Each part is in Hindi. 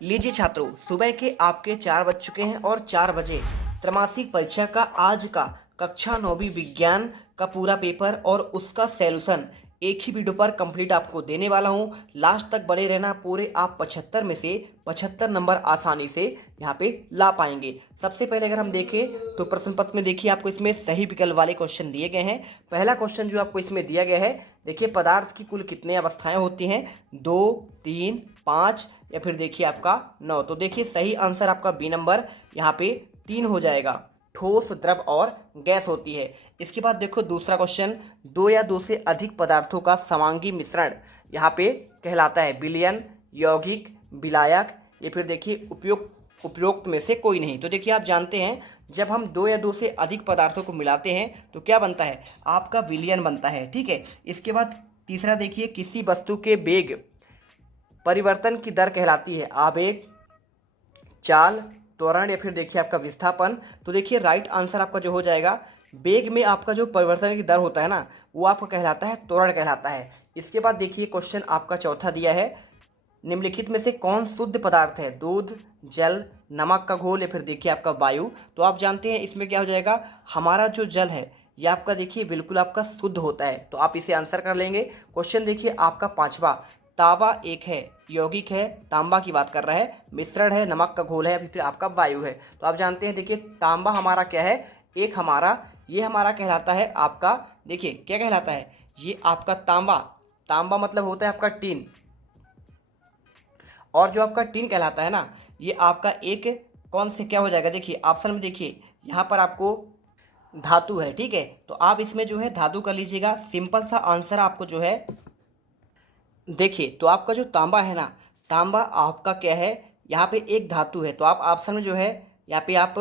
लीजिए छात्रों, सुबह के आपके 4 बज चुके हैं और 4 बजे त्रैमासिक परीक्षा का आज का कक्षा 9वीं विज्ञान का पूरा पेपर और उसका सॉल्यूशन एक ही वीडियो पर कंप्लीट आपको देने वाला हूं। लास्ट तक बने रहना, पूरे आप 75 में से 75 नंबर आसानी से यहां पे ला पाएंगे। सबसे पहले अगर हम देखें तो प्रश्न पत्र में देखिए आपको इसमें सही विकल्प वाले क्वेश्चन दिए गए हैं। पहला क्वेश्चन जो आपको इसमें दिया गया है, देखिए पदार्थ की कुल कितने अवस्थाएं होती हैं, 2, 3, 5 या फिर देखिए आपका 9। तो देखिए सही आंसर आपका बी नंबर यहाँ पे 3 हो जाएगा, ठोस, द्रव और गैस होती है। इसके बाद देखो दूसरा क्वेश्चन, 2 या 2 से अधिक पदार्थों का समांगी मिश्रण यहाँ पे कहलाता है विलयन, यौगिक, विलायक या फिर देखिए उपयुक्त में से कोई नहीं। तो देखिए आप जानते हैं जब हम 2 या 2 से अधिक पदार्थों को मिलाते हैं तो क्या बनता है, आपका विलयन बनता है। ठीक है, इसके बाद तीसरा देखिए, किसी वस्तु के वेग परिवर्तन की दर कहलाती है आवेग, चाल, त्वरण या फिर देखिए आपका विस्थापन। तो देखिए राइट आंसर आपका जो हो जाएगा, वेग में आपका जो परिवर्तन की दर होता है ना, वो आपका कहलाता है त्वरण कहलाता है। इसके बाद देखिए क्वेश्चन आपका चौथा दिया है, निम्नलिखित में से कौन शुद्ध पदार्थ है, दूध, जल, नमक का घोल या फिर देखिए आपका वायु। तो आप जानते हैं इसमें क्या हो जाएगा, हमारा जो जल है ये आपका देखिए बिल्कुल आपका शुद्ध होता है, तो आप इसे आंसर कर लेंगे। क्वेश्चन देखिए आपका पांचवा, तावा एक है, यौगिक है, तांबा की बात कर रहा है, मिश्रण है, नमक का घोल है, अभी फिर आपका वायु है। तो आप जानते हैं देखिए तांबा हमारा क्या है, एक हमारा ये हमारा कहलाता है आपका, देखिए क्या कहलाता है, ये आपका तांबा, तांबा मतलब होता है आपका टीन, और जो आपका टीन कहलाता है ना, ये आपका एक कौन से क्या हो जाएगा, देखिए ऑप्शन में देखिए यहाँ पर आपको धातु है। ठीक है, तो आप इसमें जो है धातु कर लीजिएगा। सिंपल सा आंसर आपको जो है देखिए, तो आपका जो तांबा है ना, तांबा आपका क्या है, यहाँ पे एक धातु है, तो आप ऑप्शन में जो है यहाँ पे आप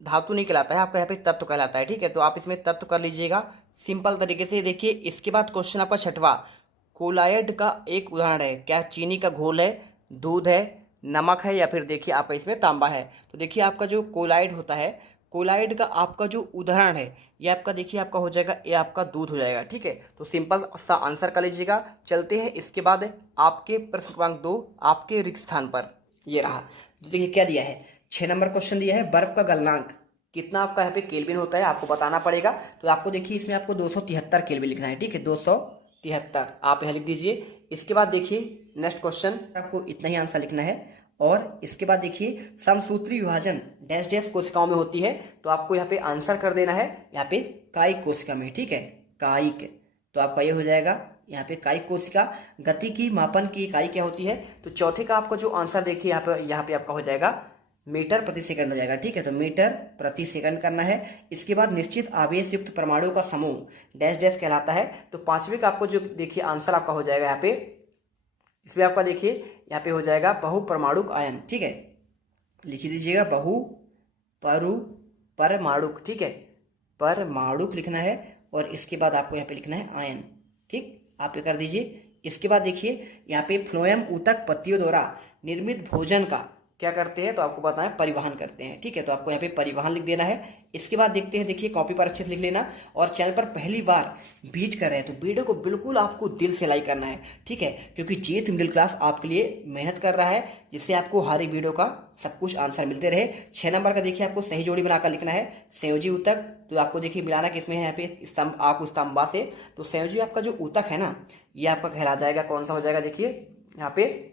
धातु नहीं कहलाता है, आपका यहाँ पे तत्व कहलाता है। ठीक है, तो आप इसमें तत्व कर लीजिएगा सिंपल तरीके से। देखिए इसके बाद क्वेश्चन आपका छठवा, कोलायड का एक उदाहरण है, क्या चीनी का घोल है, दूध है, नमक है या फिर देखिए आपका इसमें तांबा है। तो देखिए आपका जो कोलायड होता है, कोलाइड का आपका जो उदाहरण है ये आपका देखिए आपका हो जाएगा, ये आपका दूध हो जाएगा। ठीक है, तो सिंपल सा आंसर कर लीजिएगा। चलते हैं इसके बाद आपके प्रश्न क्रमांक 2 आपके रिक्त स्थान पर ये रहा। तो देखिए क्या दिया है, 6 नंबर क्वेश्चन दिया है, बर्फ का गलनांक कितना आपका यहाँ पे केल्विन होता है आपको बताना पड़ेगा। तो आपको देखिए इसमें आपको 273 केल्विन लिखना है। ठीक है, 273 आप यहाँ लिख दीजिए। इसके बाद देखिए नेक्स्ट क्वेश्चन, आपको इतना ही आंसर लिखना है। और इसके बाद देखिए समसूत्री विभाजन डैश डैश कोशिकाओं में होती है, तो आपको यहाँ पे आंसर कर देना है यहाँ पे कायिक कोशिका में। ठीक है, कायिक, तो आपका ये हो जाएगा यहाँ पे कायिक कोशिका। गति की मापन की इकाई क्या होती है, तो चौथे का आपको जो आंसर देखिए यहाँ पे आपका हो जाएगा मीटर प्रति सेकंड हो जाएगा। ठीक है, तो मीटर प्रति सेकंड करना है। इसके बाद निश्चित आवेश युक्त परमाणु का समूह डैश डैश कहलाता है। तो पांचवे का आपको जो देखिए आंसर आपका हो जाएगा यहाँ पे, इसमें आपका देखिए यहाँ पे हो जाएगा बहुपरमाणुक आयन। ठीक है, लिख दीजिएगा परमाणुक। ठीक है, परमाणुक लिखना है और इसके बाद आपको यहाँ पे लिखना है आयन। ठीक, आप ये कर दीजिए। इसके बाद देखिए यहाँ पे फ्लोएम ऊतक पत्तियों द्वारा निर्मित भोजन का क्या करते हैं, तो आपको बताएं परिवहन करते हैं। ठीक है, तो आपको यहाँ पे परिवहन लिख देना है। इसके बाद देखते हैं, देखिए कॉपी पर अच्छे से लिख लेना। और चैनल पर पहली बार विजिट कर रहे हैं तो वीडियो को बिल्कुल आपको दिल से लाइक करना है। ठीक है, क्योंकि जेथ मिडिल क्लास आपके लिए मेहनत कर रहा है, जिससे आपको हर एक वीडियो का सब कुछ आंसर मिलते रहे। 6 नंबर का देखिए आपको सही जोड़ी बनाकर लिखना है, संयोजी ऊतक। तो आपको देखिए मिलाना किसमें है, यहाँ पे स्तंभ आक स्तंभा से। तो संयोजी आपका जो ऊतक है ना, ये आपका कहला जाएगा कौन सा हो जाएगा, देखिए यहाँ पे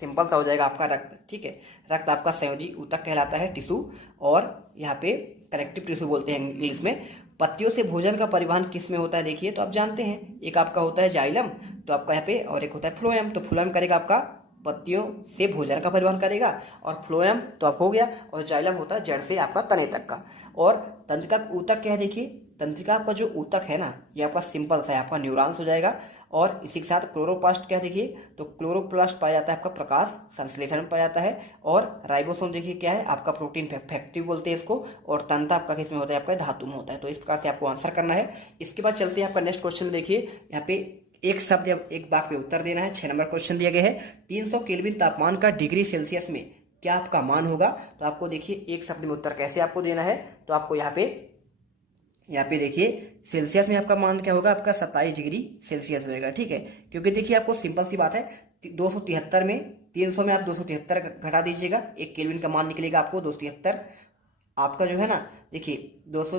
सिंपल सा हो जाएगा आपका रक्त। ठीक है, रक्त आपका संयोजी ऊतक कहलाता है, टिश्यू, और यहाँ पे कनेक्टिव टिश्यू बोलते हैं इंग्लिश में। पत्तियों से भोजन का परिवहन किस में होता है, देखिए तो आप जानते हैं एक आपका होता है जाइलम, तो आपका यहाँ पे, और एक होता है फ्लोएम। तो फ्लोएम करेगा आपका पत्तियों से भोजन का परिवहन करेगा, और फ्लोएम तो आप हो गया, और जाइलम होता है जड़ से आपका तने तक का। और तंत्रिका ऊतक क्या है, देखिए तंत्रिका आपका जो ऊतक है ना, ये आपका सिंपल सा है, आपका न्यूरॉन्स हो जाएगा। और इसी के साथ क्लोरोप्लास्ट क्या देखिए, तो क्लोरोप्लास्ट पाया जाता है आपका प्रकाश संश्लेषण में पाया जाता है। और राइबोसोम देखिए क्या है, आपका प्रोटीन फैक्ट्री बोलते हैं इसको। और तंत्र आपका किस में होता है, आपका धातु में होता है। तो इस प्रकार से आपको आंसर करना है। इसके बाद चलते हैं आपका नेक्स्ट क्वेश्चन, देखिए यहाँ पे एक शब्द या एक वाक्य में उत्तर देना है। 6 नंबर क्वेश्चन दिया गया है, 300 केल्विन तापमान का डिग्री सेल्सियस में क्या आपका मान होगा। तो आपको देखिए एक शब्द में उत्तर कैसे आपको देना है, तो आपको यहाँ पे देखिए सेल्सियस में आपका मान क्या होगा, आपका 27 डिग्री सेल्सियस होएगा। ठीक है, क्योंकि देखिए आपको सिंपल सी बात है, 273 में 300 में आप 273 घटा दीजिएगा, 1 केल्विन का मान निकलेगा आपको 273। आपका जो है ना देखिए 200,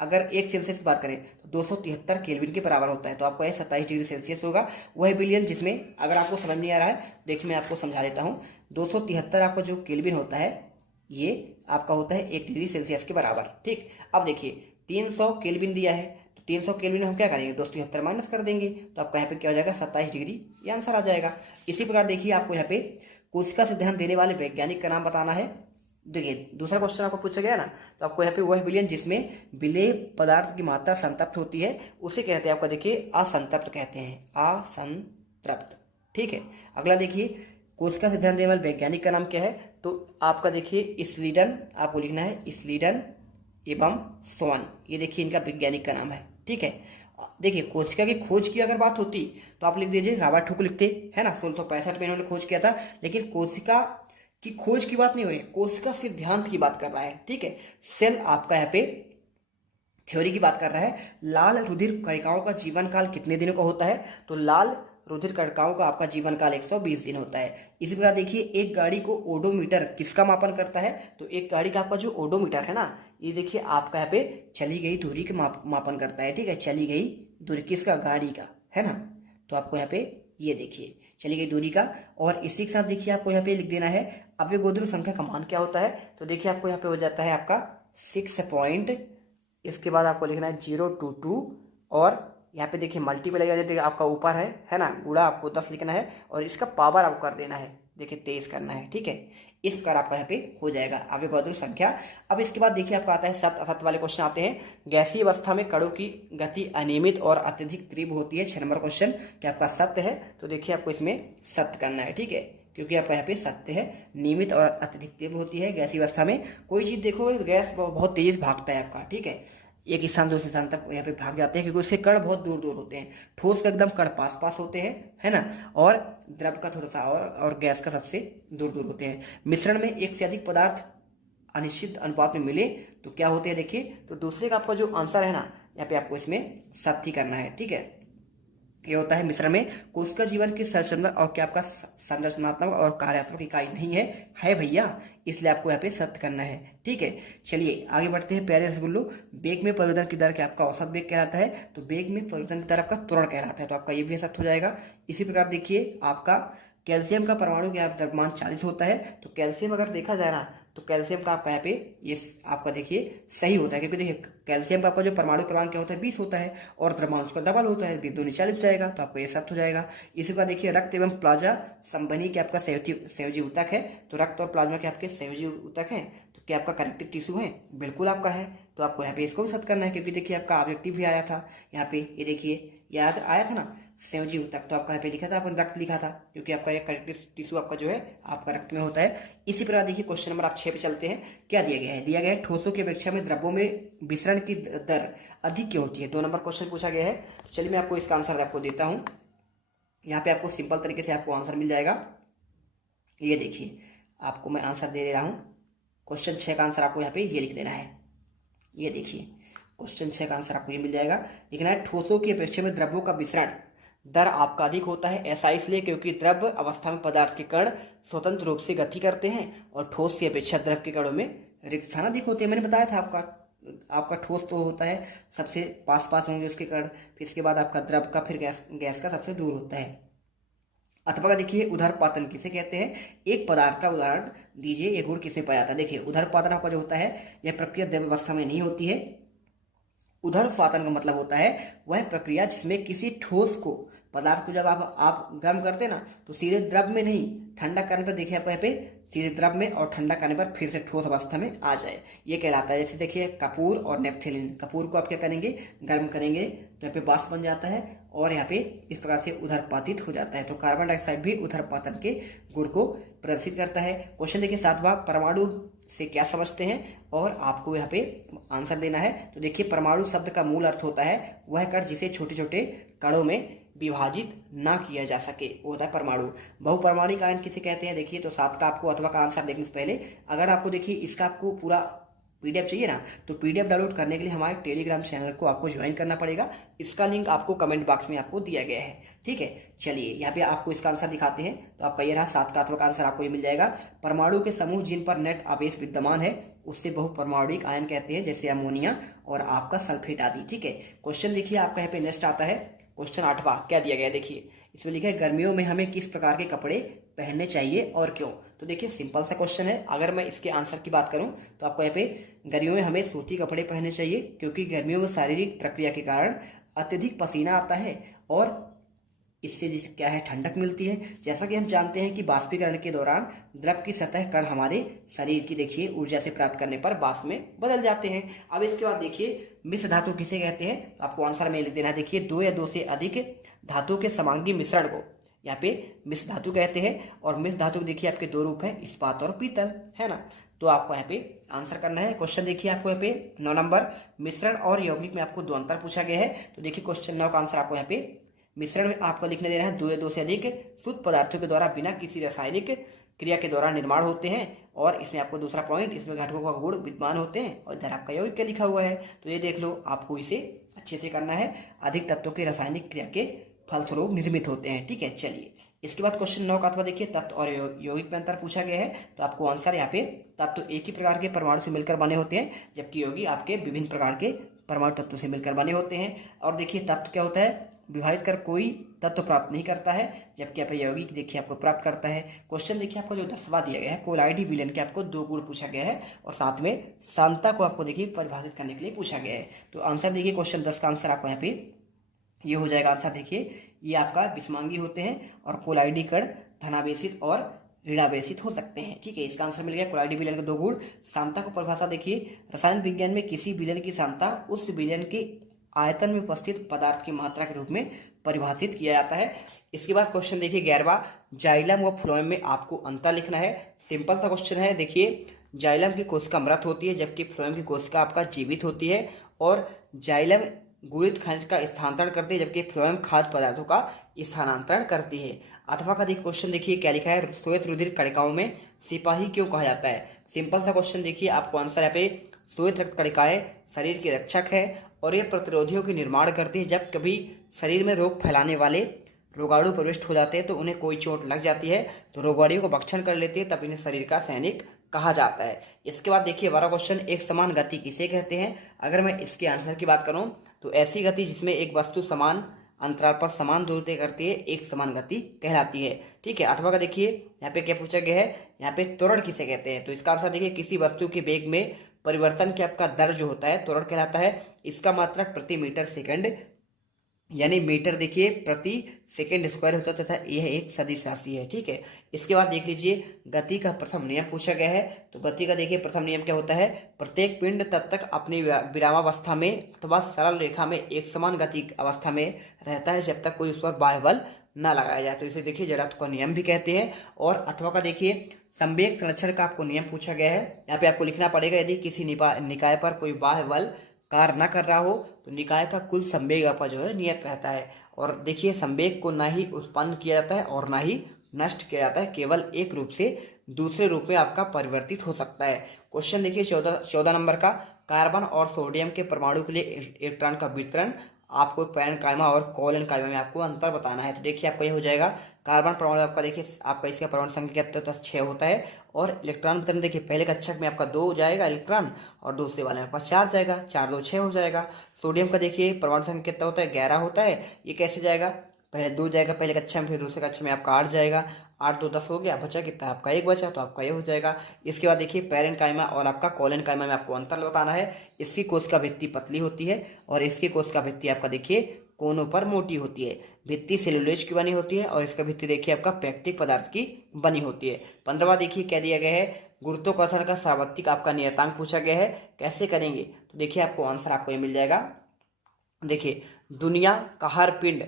अगर 1 सेल्सियस की बात करें तो 273 केल्विन के बराबर होता है, तो आपका यह 27 डिग्री सेल्सियस होगा। वह बिलियन जिसमें अगर आपको समझ नहीं आ रहा है देखिए मैं आपको समझा देता हूँ। 273 आपका जो केल्विन होता है ये आपका होता है 1 डिग्री सेल्सियस के बराबर। ठीक, अब देखिए 300 केल्विन दिया है, तो 300 केल्विन हम क्या करेंगे 273 माइनस कर देंगे, तो आपका यहाँ पे क्या हो जाएगा 27 डिग्री, ये आंसर आ जाएगा। इसी प्रकार देखिए आपको यहाँ पे कोशिका सिद्धांत देने वाले वैज्ञानिक का नाम बताना है। देखिए दूसरा क्वेश्चन आपको पूछा गया ना, तो आपको यहाँ पे वह विलयन जिसमें विलेय पदार्थ की मात्रा संतृप्त होती है उसे कहते हैं आपका देखिए असंतृप्त कहते हैं, असंतृप्त। ठीक है, अगला देखिए कोशिका सिद्धांत देने वाले वैज्ञानिक का नाम क्या है, तो आपका देखिए स्लीडन, आपको लिखना है स्लीडन एवं सोन, ये देखिए इनका वैज्ञानिक का नाम है। ठीक है, देखिए कोशिका की खोज की अगर बात होती तो आप लिख दीजिए रॉबर्ट हुक लिखते, है ना, 1665 में इन्होंने खोज किया था। लेकिन कोशिका की खोज की बात नहीं हो रही है, कोशिका सिद्धांत की बात कर रहा है। ठीक है, सेल आपका यहाँ पे थ्योरी की बात कर रहा है। लाल रुधिर कणिकाओं का जीवन काल कितने दिनों का होता है, तो लाल रुधिर कणिकाओं का आपका जीवन काल 120 दिन होता है। इसी प्रकार देखिए एक गाड़ी को ओडोमीटर किसका मापन करता है, तो एक गाड़ी का आपका जो ओडोमीटर है ना, ये देखिए आपका यहाँ पे चली गई दूरी का मापन करता है। ठीक है, चली गई दूरी किसका, गाड़ी का, है ना, तो आपको यहाँ पे ये देखिए चली गई दूरी का। और इसी के साथ देखिए आपको यहाँ पे लिख देना है अवोगाद्रो संख्या का मान क्या होता है, तो देखिए आपको यहाँ पे हो जाता है आपका 6 पॉइंट, इसके बाद आपको लिखना है 022 और यहाँ पे देखिए मल्टीप्लाई कर देते आपका ऊपर है ना, गुणा आपको 10 लिखना है और इसका पावर आपको कर देना है, देखिए 23 करना है। ठीक है, इस प्रकार आपका यहाँ पे हो जाएगा अवोगाद्रो संख्या। अब इसके बाद देखिए आपका आता है सत्य असत्य वाले क्वेश्चन आते हैं। गैसीय अवस्था में कणों की गति अनियमित और अत्यधिक तीव्र होती है, 6 नंबर क्वेश्चन, क्या आपका सत्य है, तो देखिए आपको इसमें सत्य करना है। ठीक है, क्योंकि आपका यहाँ पे सत्य है, नियमित और अत्यधिक तीव्र होती है गैसीय अवस्था में। कोई चीज देखो गैस बहुत तेज भागता है आपका, ठीक है, एक स्थान दूसरे स्थान तक यहाँ पे भाग जाते हैं, क्योंकि उससे कण बहुत दूर दूर होते हैं। ठोस का एकदम कण पास पास होते हैं, है ना, और द्रव का थोड़ा सा और गैस का सबसे दूर दूर होते हैं। मिश्रण में एक से अधिक पदार्थ अनिश्चित अनुपात में मिले तो क्या होते हैं, देखिए तो दूसरे का आपका जो आंसर है ना, यहाँ पे आपको इसमें सत्य करना है। ठीक है, ये होता है मिश्रण में कोशिका जीवन की संरचना और क्या आपका संरचनात्मक और कार्यात्मक इकाई नहीं है भैया, इसलिए आपको यहाँ पे सत्य करना है। ठीक है, चलिए आगे बढ़ते हैं। प्यारे रसगुल्लो, वेग में परिवर्तन की दर क्या आपका औसत वेग कहलाता है, तो वेग में परिवर्तन की दर आपका त्वरण कहलाता है, तो आपका ये भी सत्य हो जाएगा। इसी प्रकार देखिए आपका कैल्शियम का परमाणु क्या द्रव्यमान 40 होता है, तो कैल्शियम अगर देखा जाए ना तो कैल्शियम का आपका यहाँ पे ये आपका देखिए सही होता है, क्योंकि देखिए कैल्शियम का आपका जो परमाणु क्रमांक क्या होता है 20 होता है और द्रव्यमान उसका डबल होता है, 20 दूनी 40 हो जाएगा, तो आपको ये सत्य हो जाएगा। इसी प्रकार देखिए रक्त एवं प्लाज्मा संबंधी क्या आपका संयोजी ऊतक है, तो रक्त और प्लाज्मा के आपके संयोजी ऊतक है, तो क्या आपका कनेक्टिव टिश्यू है, बिल्कुल आपका है, तो आपको यहाँ पे इसको भी सत्य करना है, क्योंकि देखिए आपका ऑब्जेक्टिव भी आया था यहाँ पे, ये देखिए याद आया था ना संयोजी ऊतक, तो आपका यहाँ पे लिखा था, अपन रक्त लिखा था, क्योंकि आपका एक कनेक्टिव टिश्यू आपका जो है आपका रक्त में होता है। इसी प्रकार देखिए क्वेश्चन नंबर आप 6 पे चलते हैं। क्या दिया गया है, दिया गया है ठोसों की अपेक्षा में द्रव्यों में विसरण की दर अधिक क्यों होती है, 2 नंबर क्वेश्चन पूछा गया है। तो चलिए मैं आपको इसका आंसर आपको देता हूँ, यहाँ पे आपको सिंपल तरीके से आपको आंसर मिल जाएगा। ये देखिए आपको मैं आंसर दे रहा हूँ, क्वेश्चन 6 का आंसर आपको यहाँ पे ये लिख देना है। ये देखिए क्वेश्चन 6 का आंसर आपको ये मिल जाएगा, लिखना है ठोसों की अपेक्षा में द्रव्यों का विसरण दर आपका अधिक होता है, ऐसा इसलिए क्योंकि द्रव अवस्था में पदार्थ के कण स्वतंत्र रूप से गति करते हैं और ठोस की अपेक्षा द्रव के कणों में रिक्त स्थान अधिक होते हैं। मैंने बताया था आपका ठोस तो होता है सबसे पास पास होंगे उसके कण, फिर इसके बाद आपका द्रव का, फिर गैस का सबसे दूर होता है। अथवा देखिए उदरपातन किसे कहते हैं, एक पदार्थ का उदाहरण दीजिए, ये गुण किसमें पाया जाता है। देखिए उदरपातन आपका जो होता है यह प्रक्रिया द्रव अवस्था में नहीं होती है। उदरपातन का मतलब होता है वह प्रक्रिया जिसमें किसी ठोस को, पदार्थ को जब आप गर्म करते हैं ना तो सीधे द्रव में नहीं, ठंडा करने पर देखिए आपको यहाँ पे सीधे द्रव में और ठंडा करने पर फिर से ठोस अवस्था में आ जाए, ये कहलाता है। जैसे देखिए कपूर और नेपथेलिन, कपूर को आप क्या करेंगे, गर्म करेंगे तो यहाँ पे वाष्प बन जाता है और यहाँ पे इस प्रकार से उदरपातित हो जाता है। तो कार्बन डाइऑक्साइड भी उदरपातन के गुण को प्रदर्शित करता है। क्वेश्चन देखिए 7वां, परमाणु से क्या समझते हैं और आपको यहाँ पे आंसर देना है। तो देखिए परमाणु शब्द का मूल अर्थ होता है वह कण जिसे छोटे छोटे कणों में विभाजित ना किया जा सके, वो होता है परमाणु। बहुपरमाणिक आयन किसे कहते हैं, देखिए तो 7 का आपको अथवा का आंसर देखने से पहले अगर आपको देखिए इसका आपको पूरा पीडीएफ चाहिए ना, तो पीडीएफ डाउनलोड करने के लिए हमारे टेलीग्राम चैनल को आपको ज्वाइन करना पड़ेगा। इसका लिंक आपको कमेंट बॉक्स में आपको दिया गया है, ठीक है। चलिए यहाँ पे आपको इसका आंसर दिखाते हैं। तो आपका ये रहा 7 का अथवा का आंसर आपको ये मिल जाएगा। परमाणु के समूह जिन पर नेट आवेश विद्यमान है उससे बहुपरमाणुक आयन कहते हैं, जैसे अमोनिया और आपका सल्फेट आदि, ठीक है। क्वेश्चन देखिए आपका यहाँ पे नेक्स्ट आता है क्वेश्चन 8वां। क्या दिया गया है देखिए, इसमें लिखा है गर्मियों में हमें किस प्रकार के कपड़े पहनने चाहिए और क्यों। तो देखिए सिंपल सा क्वेश्चन है। अगर मैं इसके आंसर की बात करूं तो आपको यहाँ पे गर्मियों में हमें सूती कपड़े पहनने चाहिए, क्योंकि गर्मियों में शारीरिक प्रक्रिया के कारण अत्यधिक पसीना आता है और इससे जिसे क्या है ठंडक मिलती है। जैसा कि हम जानते हैं कि बाष्पीकरण के दौरान द्रव की सतह कण हमारे शरीर की देखिए ऊर्जा से प्राप्त करने पर वाष्प में बदल जाते हैं। अब इसके बाद देखिए मिश्र धातु किसे कहते हैं, आपको आंसर में लिख देना है। देखिए 2 या 2 से अधिक धातु के समांगी मिश्रण को यहाँ पे मिश्र धातु कहते हैं। और मिश्र धातु के देखिए आपके 2 रूप हैं, इस्पात और पीतल, है ना। तो आपको यहाँ पे आंसर करना है। क्वेश्चन देखिए आपको यहाँ पे 9 नंबर, मिश्रण और यौगिक में आपको 2 अंतर पूछा गया है। तो देखिए क्वेश्चन 9 का आंसर आपको यहाँ पे मिश्रण में आपको लिखने देना है 2 या 2 से अधिक शुद्ध पदार्थों के द्वारा बिना किसी रासायनिक क्रिया के दौरान निर्माण होते हैं। और इसमें आपको दूसरा पॉइंट, इसमें घटकों का गुण विद्यमान होते हैं और इधर आपका यौगिक क्या लिखा हुआ है। तो ये देख लो, आपको इसे अच्छे से करना है। अधिक तत्वों के रासायनिक क्रिया के फलस्वरूप निर्मित होते हैं, ठीक है। चलिए इसके बाद क्वेश्चन 9 का अथवा देखिए तत्व और यौगिक में अंतर पूछा गया है। तो आपको आंसर यहाँ पे तत्व एक ही प्रकार के परमाणु से मिलकर बने होते हैं, जबकि यौगिक आपके विभिन्न प्रकार के परमाणु तत्वों से मिलकर बने होते हैं। और देखिए तत्व क्या होता है, विभाजित कर कोई तत्व प्राप्त नहीं करता है, जबकि आप यौगिक देखिए आपको प्राप्त करता है। क्वेश्चन देखिए आपको जो 10वां दिया गया है, कोलाइडी विलयन के आपको 2 गुण पूछा गया है और साथ में सांता को आपको देखिए परिभाषित करने के लिए पूछा गया है। तो आंसर देखिए क्वेश्चन 10 का आंसर आपको यहाँ पे ये हो जाएगा। आंसर देखिए ये आपका विषमांगी होते हैं और कोलाइडी कण धनावेशित और ऋणावेशित हो सकते हैं, ठीक है। इसका आंसर मिल गया कोलाइडी विलयन के 2 गुण। सांता को परिभाषा देखिए, रसायन विज्ञान में किसी विलयन की सांता उस विलयन के आयतन में उपस्थित पदार्थ की मात्रा के रूप में परिभाषित किया जाता है। इसके बाद क्वेश्चन देखिए 11वां, जाइलम व फ्लोएम में आपको अंतर लिखना है। सिंपल सा क्वेश्चन है। देखिए जाइलम की कोशिका मृत होती है, जबकि फ्लोएम की कोशिका आपका जीवित होती है। और जाइलम गुणित खनिज का स्थानांतरण करती है, जबकि फ्लोएम खाद्य पदार्थों का स्थानांतरण करती है। अथवा का क्वेश्चन देखिए क्या लिखा है, श्वेत रुधिर कणिकाओं में सिपाही क्यों कहा जाता है। सिंपल सा क्वेश्चन देखिए, आपको आंसर यहाँ पे श्वेत रक्त कणिकाएं शरीर के रक्षक है और ये प्रतिरोधियों के निर्माण करती है। जब कभी शरीर में रोग फैलाने वाले रोगाणु प्रविष्ट हो जाते हैं तो उन्हें कोई चोट लग जाती है तो रोगाणुओं को भक्षण कर लेती है, तब इन्हें शरीर का सैनिक कहा जाता है। इसके बाद देखिए 12वां क्वेश्चन, एक समान गति किसे कहते हैं। अगर मैं इसके आंसर की बात करूं तो ऐसी गति जिसमें एक वस्तु समान अंतराल पर समान दूरी तय करती है एक समान गति कहलाती है, ठीक है। अथवा का देखिए यहाँ पे क्या पूछा गया है, यहाँ पे त्वरण किसे कहते हैं। तो इसका आंसर देखिए किसी वस्तु के वेग में परिवर्तन के आपका दर जो होता है त्वरण कहलाता है। इसका मात्रक प्रति मीटर सेकंड यानी मीटर देखिए प्रति सेकंड स्क्वायर होता है तथा यह एक सदिश राशि है, ठीक है। इसके बाद देख लीजिए गति का प्रथम नियम पूछा गया है। तो गति का देखिए प्रथम नियम क्या होता है, प्रत्येक पिंड तब तक अपनी विरामावस्था में अथवा सरल रेखा में एक समान गति अवस्था में रहता है जब तक कोई उस पर बाह्य बल न लगाया जाए। तो इसे देखिए जड़त्व का नियम भी कहते हैं। और अथवा का देखिए संवेग संरक्षण का आपको नियम पूछा गया है। यहाँ पे आपको लिखना पड़ेगा, यदि किसी निकाय पर कोई बाह्य बल कार्य न कर रहा हो तो निकाय का कुल संवेग आपका जो है नियत रहता है। और देखिए संवेग को ना ही उत्पन्न किया जाता है और ना ही नष्ट किया जाता है, केवल एक रूप से दूसरे रूप में आपका परिवर्तित हो सकता है। क्वेश्चन देखिए 14 नंबर का, कार्बन और सोडियम के परमाणु के लिए इलेक्ट्रॉन का वितरण आपको पैरेन्काइमा और कोलेनकाइमा में आपको अंतर बताना है। तो देखिए आपका ये हो जाएगा, कार्बन परमाणु आपका देखिए आपका इसका परमाणु संख्या क्या 6 होता है और इलेक्ट्रॉन वितरण देखिए पहले कक्षक में आपका 2 जाएगा इलेक्ट्रॉन और दूसरे वाले में आपका 4 जाएगा, 4 2 6 हो जाएगा। सोडियम का देखिए परमाणु संख्या कितना होता है 11 होता है, ये कैसे जाएगा, पहले 2 जाएगा पहले कक्षा में, फिर दूसरे कक्षा में आपका 8 जाएगा, 8 2 10 हो गया, बचा कितना आपका 1 बचा, तो आपका ये हो जाएगा। इसके बाद देखिए पैरेन्काइमा और आपका कोलेनकाइमा में आपको अंतर बताना है। इसकी कोशिका भित्ति पतली होती है और इसकी कोशिका भित्ति आपका देखिए कोनों पर मोटी होती है। भित्ति सेलुलोज की बनी होती है और इसका भित्ति देखिए आपका पेक्टिक पदार्थ की बनी होती है। 15वां देखिए क्या दिया गया है, गुरुत्वाकर्षण का सार्वत्रिक आपका नियतांक पूछा गया है, कैसे करेंगे। तो देखिए आपको आंसर आपको ये मिल जाएगा। देखिए दुनिया का हर पिंड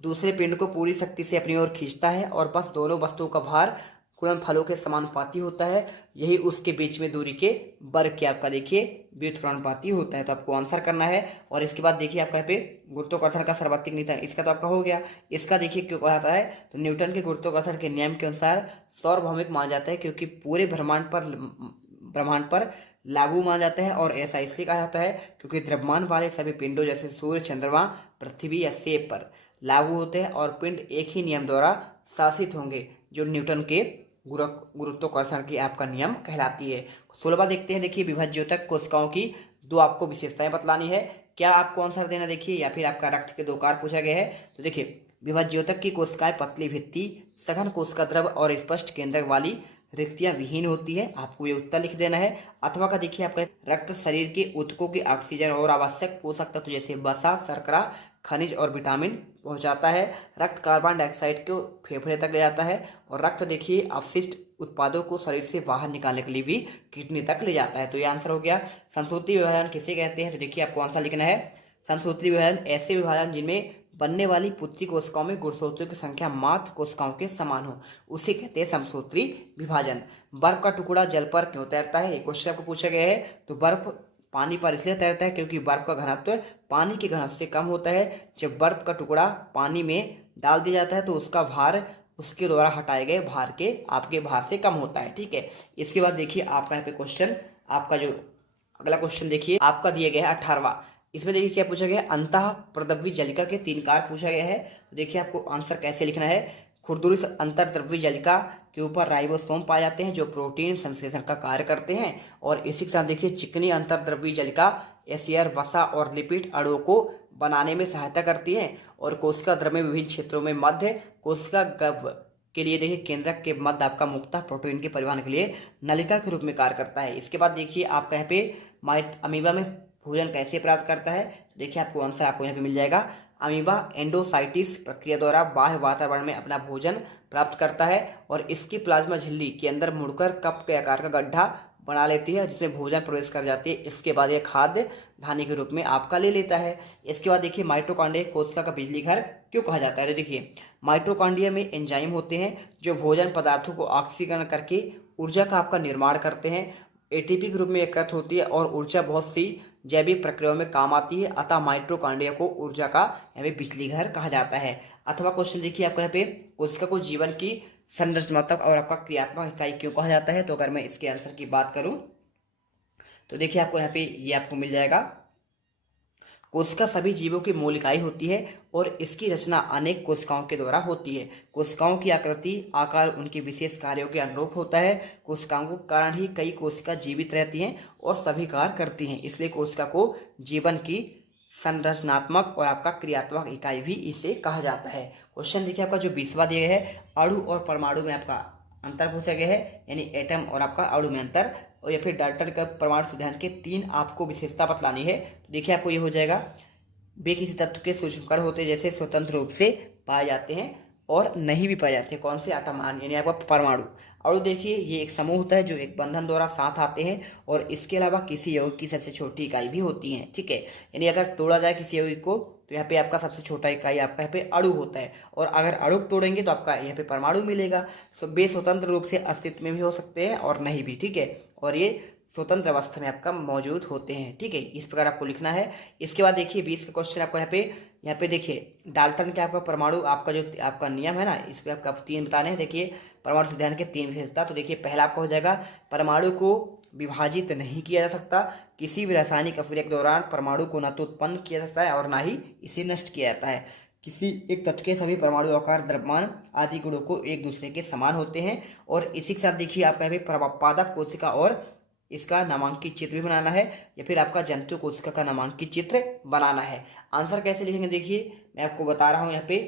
दूसरे पिंड को पूरी शक्ति से अपनी ओर खींचता है और बस दोनों वस्तुओं का भार गुणनफलों के समानुपाती होता है, यही उसके बीच में दूरी के वर्ग के आपका देखिए व्युत्क्रमानुपाती होता है। तो आपको आंसर करना है। और इसके बाद देखिए आपका यहाँ पे गुरुत्वाकर्षण का सर्वाधिक नियतांक, इसका तो आपका हो गया। इसका देखिए क्यों कहा जाता है, तो न्यूटन के गुरुत्वाकर्षण के नियम के अनुसार सार्वभौमिक माना जाता है, क्योंकि पूरे ब्रह्मांड पर ब्रह्मांड पर लागू माना जाता है। और ऐसा इसलिए कहा जाता है क्योंकि द्रव्यमान वाले सभी पिंडों जैसे सूर्य, चंद्रमा, पृथ्वी या सेब पर लागू होते हैं और पिंड एक ही नियम द्वारा शासित होंगे, जो न्यूटन के गुरुत्वाकर्षण की आपका नियम कहलाती है। 16वां देखते हैं। देखिए, विभाज्योतक कोशिकाओं की दो आपको विशेषताएं बतलानी है। क्या आपको आंसर देना देखिए, या फिर आपका रक्त के दो कार पूछा गया है। तो देखिए, विभाज्योतक की कोशिकाएं पतली भित्ति, सघन कोशिका द्रव और स्पष्ट केंद्रक वाली रिक्तियां विहीन होती है। आपको ये उत्तर लिख देना है। अथवा का देखिए, आपका रक्त शरीर के ऊतकों की ऑक्सीजन और आवश्यक पोषक तत्व जैसे वसा, शर्करा, खनिज और विटामिन पहुंचाता है। रक्त कार्बन डाइऑक्साइड को फेफड़े तक ले जाता है। और रक्त देखिए अपशिष्ट उत्पादों को शरीर से बाहर निकालने के लिए भी किडनी तक ले जाता है। तो ये आंसर हो गया। संसूत्री विभाजन किसे कहते हैं? तो देखिए, आपको आंसर लिखना है। संसूत्री विभाजन ऐसे विभाजन जिनमें बनने वाली पुत्री कोशिकाओं में गुणसूत्रों की संख्या मात्र कोशिकाओं के समान हो, उसे कहते हैं समसूत्री विभाजन। बर्फ का टुकड़ा जल पर क्यों तैरता है? ये क्वेश्चन आपको पूछा गया है। तो बर्फ पानी पर इसलिए तैरता है क्योंकि बर्फ का घनत्व पानी के घनत्व से कम होता है। जब बर्फ का टुकड़ा पानी में डाल दिया जाता है तो उसका भार उसके द्वारा हटाए गए भार के आपके भार से कम होता है। ठीक है। इसके बाद देखिए, आपका यहाँ पे क्वेश्चन, आपका जो अगला क्वेश्चन देखिए, आपका दिया गया है 18वां। इसमें देखिए क्या पूछा गया है, अंतः प्रद्रव्य जलिका के 3 कारक पूछा गया है। तो देखिए आपको आंसर कैसे लिखना है। खुरदुरी अंतर्द्रव्य जलिका के ऊपर राइबोसोम पाए जाते हैं जो प्रोटीन संश्लेषण का कार्य करते हैं। और इसी के साथ देखिए चिकनी अंतर्द्रव्य जलिका एसियर, वसा और लिपिड अणुओं को बनाने में सहायता करती है। और कोशिका द्रव्य में विभिन्न क्षेत्रों में मध्य कोशिका गर्भ के लिए देखिए केंद्रक के मध्य आपका मुक्ता प्रोटीन के परिवहन के लिए नलिका के रूप में कार्य करता है। इसके बाद देखिए आपका यहाँ पे अमीबा में भोजन कैसे प्राप्त करता है। तो देखिए आपको आंसर आपको यहाँ पे मिल जाएगा। अमीबा एंडोसाइटिस प्रक्रिया द्वारा बाह्य वातावरण में अपना भोजन प्राप्त करता है और इसकी प्लाज्मा झिल्ली के अंदर मुड़कर कप के आकार का गड्ढा बना लेती है जिसमें भोजन प्रवेश कर जाती है। इसके बाद यह खाद्य धान्य के रूप में आपका ले लेता है। इसके बाद देखिए माइटोकॉन्ड्रिया कोशिका का बिजली घर क्यों कहा जाता है। तो देखिए माइटोकॉन्ड्रिया में एंजाइम होते हैं जो भोजन पदार्थों को ऑक्सीकरण करके ऊर्जा का आपका निर्माण करते हैं। एटीपी के रूप में एकत्र होती है और ऊर्जा बहुत सी जैविक प्रक्रियाओं में काम आती है। अतः माइटोकॉन्ड्रिया को ऊर्जा का यहाँ पे बिजली घर कहा जाता है। अथवा क्वेश्चन देखिए आपको यहाँ पे कोशिका को जीवन की संरचनात्मक और आपका क्रियात्मक इकाई क्यों कहा जाता है। तो अगर मैं इसके आंसर की बात करूं तो देखिए आपको यहाँ पे ये आपको मिल जाएगा। कोशिका सभी जीवों की मूल इकाई होती है और इसकी रचना अनेक कोशिकाओं के द्वारा होती है। कोशिकाओं की आकृति आकार उनके विशेष कार्यों के अनुरूप होता है। कोशिकाओं के कारण ही कई कोशिका जीवित रहती हैं और सभी कार्य करती हैं। इसलिए कोशिका को जीवन की संरचनात्मक और आपका क्रियात्मक इकाई भी इसे कहा जाता है। क्वेश्चन देखिए आपका जो 20वां दिया गया है, अणु और परमाणु में आपका अंतर पूछा गया है, यानी एटम और आपका अणु में अंतर। और या फिर डाल्टन का परमाणु सिद्धांत के 3 आपको विशेषता बतलानी है। तो देखिए आपको ये हो जाएगा, वे किसी तत्व के सूक्ष्मकण होते हैं जैसे स्वतंत्र रूप से पाए जाते हैं और नहीं भी पाए जाते। कौन से? आटम, यानी आपका परमाणु। अणु देखिए ये एक समूह होता है जो एक बंधन द्वारा साथ आते हैं और इसके अलावा किसी यौगिक की सबसे छोटी इकाई भी होती है। ठीक है, यानी अगर तोड़ा जाए किसी यौगिक को तो यहाँ पे आपका सबसे छोटा इकाई आपका यहाँ पे अणु होता है। और अगर अणु तोड़ेंगे तो आपका यहाँ पे परमाणु मिलेगा। वे स्वतंत्र रूप से अस्तित्व में भी हो सकते हैं और नहीं भी। ठीक है, और ये स्वतंत्र अवस्था में आपका मौजूद होते हैं। ठीक है, इस प्रकार आपको लिखना है। इसके बाद देखिए 20 का क्वेश्चन आपको यहाँ पे देखिए डाल्टन के आपका परमाणु आपका जो आपका नियम है ना, इसके आपका 3 बताने हैं। देखिए परमाणु सिद्धांत के 3 विशेषता। तो देखिए पहला आपका हो जाएगा, परमाणु को विभाजित नहीं किया जा सकता। किसी भी रासायनिक अभिक्रिया के दौरान परमाणु को न तो उत्पन्न किया जा सकता है और ना ही इसे नष्ट किया जाता है। किसी एक तत्व के सभी परमाणु आकार, द्रव्यमान आदि गुणों को एक दूसरे के समान होते हैं। और इसी के साथ देखिए आपका यहाँ पे पादप कोशिका और इसका नामांकित चित्र भी बनाना है या फिर आपका जंतु कोशिका का नामांकित चित्र बनाना है। आंसर कैसे लिखेंगे देखिए मैं आपको बता रहा हूँ यहाँ पे।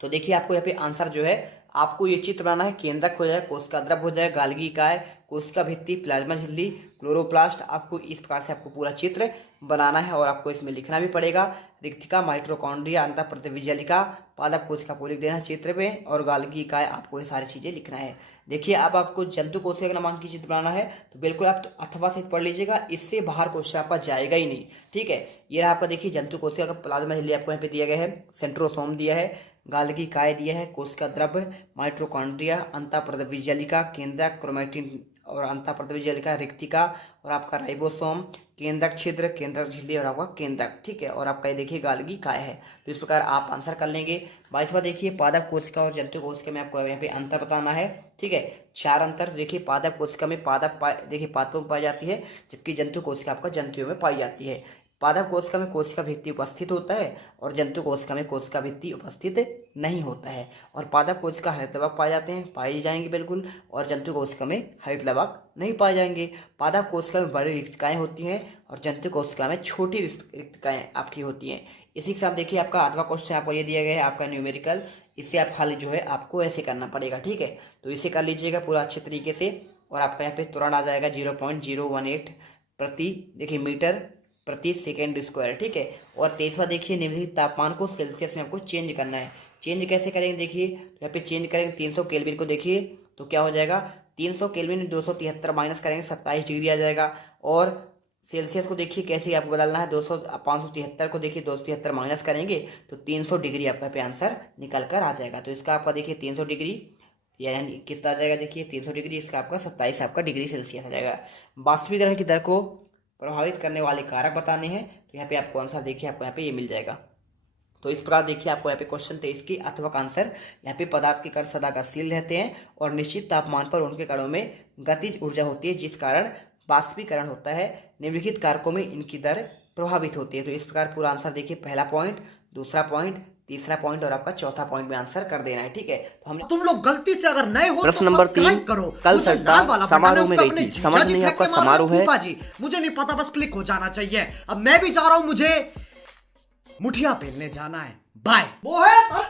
तो देखिए आपको यहाँ पे आंसर जो है आपको ये चित्र बनाना है। केंद्रक हो जाए, कोशिका द्रव हो जाए, गाल्गी इकाई, कोशिका भित्ति, प्लाज्मा झिल्ली, क्लोरोप्लास्ट। आपको इस प्रकार से आपको पूरा चित्र बनाना है और आपको इसमें लिखना भी पड़ेगा। रिक्तिका, माइटोकॉन्ड्रिया, अंतःप्रद्रव्य जलिका, पादप कोशिका को लिख देना चित्र पे और गाल्गी इकाई, आपको ये सारी चीजें लिखना है। देखिए अब आपको जंतु कोशिका का नामांकित चित्र बनाना है तो बिल्कुल आप तो अथवा से पढ़ लीजिएगा, इससे बाहर क्वेश्चन आपका जाएगा ही नहीं। ठीक है, ये आपका देखिए जंतु कोशिका का प्लाज्मा झिल्ली आपको यहाँ पे दिया गया है, सेंट्रोसोम दिया है, गाल्गी इकाई दिया है, कोशिका द्रव्य, माइटोकॉन्ड्रिया, अंतःप्रद्रव्य जलिका, केंद्रक, क्रोमैटिन और अंतःप्रदेश लिखा है रिक्तिका, और आपका राइबोसोम, केंद्रक छिद्र, केंद्रक झिल्ली और आपका केंद्रक, ठीक है। और आपका ये देखिए गाल्गी काय है। तो इस प्रकार आप आंसर कर लेंगे। 22वां देखिए पादप कोशिका और जंतु कोशिका में आपको यहाँ पे अंतर बताना है, ठीक है। 4 अंतर देखिए, पादप कोशिका में देखिए पादपों में पाई जाती है, जबकि जंतु कोशिका आपका जंतुओं में पाई जाती है। पादप कोशिका में कोशिका भित्ति उपस्थित होता है और जंतु कोशिका में कोशिका भित्ति उपस्थित नहीं होता है। और पादप कोशिका हरित लवक पाए जाते हैं, पाए जाएंगे बिल्कुल, और जंतु कोशिका में हरित लवक नहीं पाए जाएंगे। पादप कोशिका में बड़ी रिक्तिकाएं होती हैं और जंतु कोशिका में छोटी रिक्तिकाएं आपकी होती हैं। इसी के साथ देखिए आपका 8वां क्वेश्चन आपको ये दिया गया है आपका न्यूमेरिकल, इससे आप खाली जो है आपको ऐसे करना पड़ेगा, ठीक है। तो इसे कर लीजिएगा पूरा अच्छे तरीके से, और आपका यहाँ पे तुरंत आ जाएगा 0.018 देखिए मीटर प्रति सेकेंड स्क्वायर, ठीक है। और 23वां देखिए निम्नलिखित तापमान को सेल्सियस में आपको चेंज करना है। चेंज कैसे करेंगे देखिए, तो यहाँ पे चेंज करेंगे 300 केल्विन को, देखिए तो क्या हो जाएगा 300 केल्विन 273 माइनस करेंगे 27 डिग्री आ जाएगा। और सेल्सियस को देखिए कैसे आपको बदलना है, 573 को देखिए 273 माइनस करेंगे तो 300 डिग्री आपका पे आंसर निकल कर आ जाएगा। तो इसका आपका देखिए 300 डिग्री यानी कितना आ जाएगा देखिए 300 डिग्री, इसका आपका 27 आपका डिग्री सेल्सियस आ जाएगा। वाष्पीकरण की दर को प्रभावित करने वाले कारक बताने हैं, तो यहाँ पे आपको आंसर देखिए आपको यहाँ पे ये मिल जाएगा। तो इस प्रकार देखिए आपको यहाँ पे क्वेश्चन 23 की अथवा का आंसर, यहाँ पे पदार्थ के कण सदा गतिशील रहते हैं और निश्चित तापमान पर उनके कणों में गतिज ऊर्जा होती है, जिस कारण वाष्पीकरण होता है। निम्नलिखित कारकों में इनकी दर प्रभावित होती है। तो इस प्रकार पूरा आंसर देखिए, पहला पॉइंट, दूसरा पॉइंट, तीसरा पॉइंट और आपका चौथा पॉइंट में आंसर कर देना है, ठीक है। तो हम तुम लोग गलती से अगर नए हो प्रश्न तो नंबर सब्सक्राइब 3 करो। कल सरदार समारोह में गई थी, समझ नहीं आपका समारोह है, मुझे नहीं पता, बस क्लिक हो जाना चाहिए। अब मैं भी जा रहा हूं, मुझे मुठिया पेलने जाना है। बाय। वो है